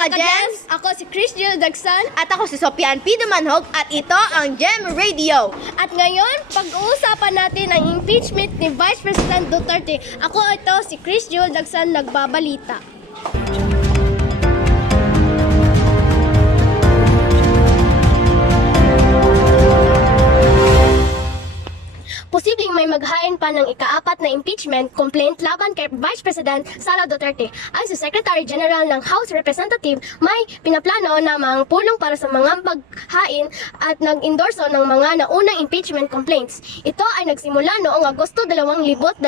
ka-Gems! Ako si Chris Jill Dagsan. At ako si Sopian P. Dumanhog at ito ang Gem Radio. At ngayon, pag-uusapan natin ang impeachment ni Vice President Duterte. Ako ito si Chris Jill Dagsan, nagbabalita. Posibleng may maghain pa ng ika-4 na impeachment complaint laban kay Vice President Sara Duterte. Ang si Secretary General ng House Representative may pinaplano namang pulong para sa mga maghain at nag-endorso ng mga naunang impeachment complaints. Ito ay nagsimula noong Agosto 2023.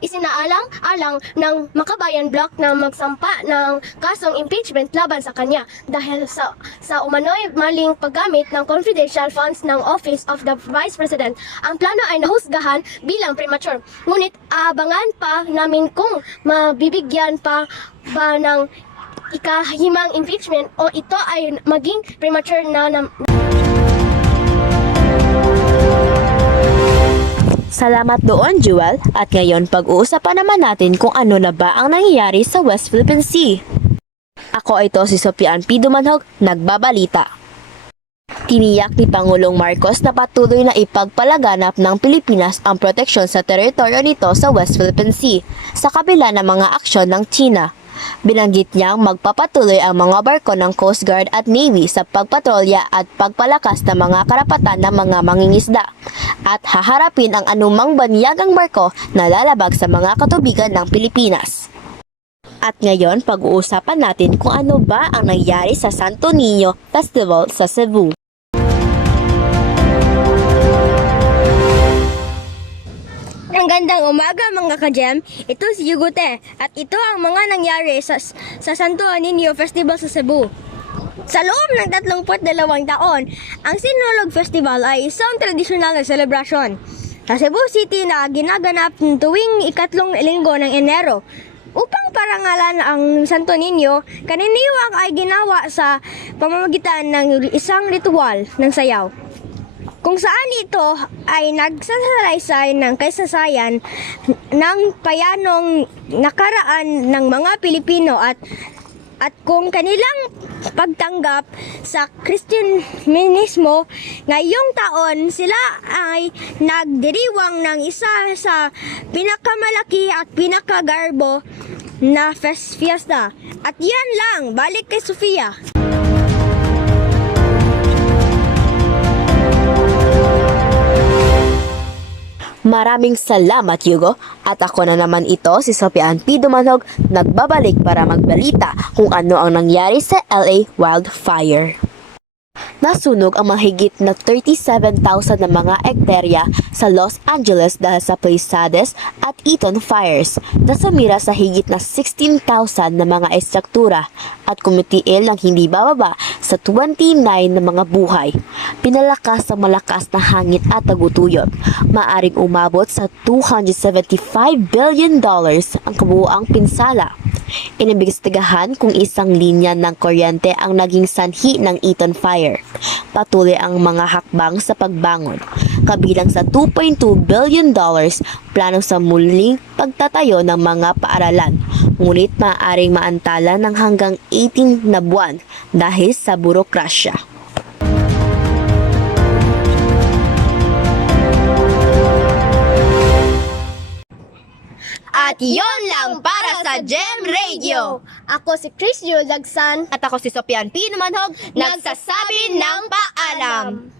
Isinaalang-alang ng Makabayan Bloc na magsampa ng kasong impeachment laban sa kanya dahil sa umano'y maling paggamit ng confidential funds ng Office of the Vice President. Ang plano ay nahusgahan bilang premature. Ngunit abangan pa namin kung mabibigyan pa ba ng ikahimang impeachment o ito ay maging premature na. Salamat doon, Jewel. At ngayon, pag-uusapan naman natin kung ano na ba ang nangyayari sa West Philippine Sea. Ako ito si Sopian P. Dumanhog, nagbabalita. Tiniyak ni Pangulong Marcos na patuloy na ipagpalaganap ng Pilipinas ang proteksyon sa teritoryo nito sa West Philippine Sea sa kabila ng mga aksyon ng China. Binanggit niyang magpapatuloy ang mga barko ng Coast Guard at Navy sa pagpatrolya at pagpalakas ng mga karapatan ng mga mangingisda at haharapin ang anumang banyagang barko na lalabag sa mga katubigan ng Pilipinas. At ngayon, pag-uusapan natin kung ano ba ang nangyari sa Santo Niño Festival sa Cebu. Magandang umaga mga ka-Gem. Ito si Yugute at ito ang mga nangyari sa Santo Niño Festival sa Cebu. Sa loob ng 32 taon, ang Sinulog Festival ay isang tradisyonal na selebrasyon sa Cebu City na ginaganap tuwing ikatlong linggo ng Enero. Upang parangalan ang Santo Niño, kaniniwang ay ginawa sa pamamagitan ng isang ritual ng sayaw, kung saan ito ay nagsasalaysay ng kasaysayan ng payanong nakaraan ng mga Pilipino at kung kanilang pagtanggap sa Kristyanismo. Ngayong taon, sila ay nagdiriwang ng isa sa pinakamalaki at pinakagarbo na fiesta. At yan lang, balik kay Sofia. Maraming salamat, Hugo. At ako na naman ito, si Sopian P. Dumanhog, nagbabalik para magbalita kung ano ang nangyari sa LA wildfire. Nasunog ang mahigit na 37,000 na mga ektarya sa Los Angeles dahil sa Palisades at Eaton fires na sumira sa higit na 16,000 na mga estruktura at kumitiil ng hindi bababa sa 29 na mga buhay. Pinalakas ng malakas na hangin at tagutuyot. Maaring umabot sa $275 billion ang kabuuang pinsala. Inimbestigahan kung isang linya ng kuryente ang naging sanhi ng Eaton Fire. Patuloy ang mga hakbang sa pagbangon, kabilang sa $2.2 billion plano sa muling pagtatayo ng mga paaralan. Ngunit maaaring maantala ng hanggang 18 na buwan dahil sa burokrasya. At yon lang para sa Gem Radio. Ako si Chris Jill Dagsan. At ako si Sopian P. Dumanhog, nagsasabi ng paalam.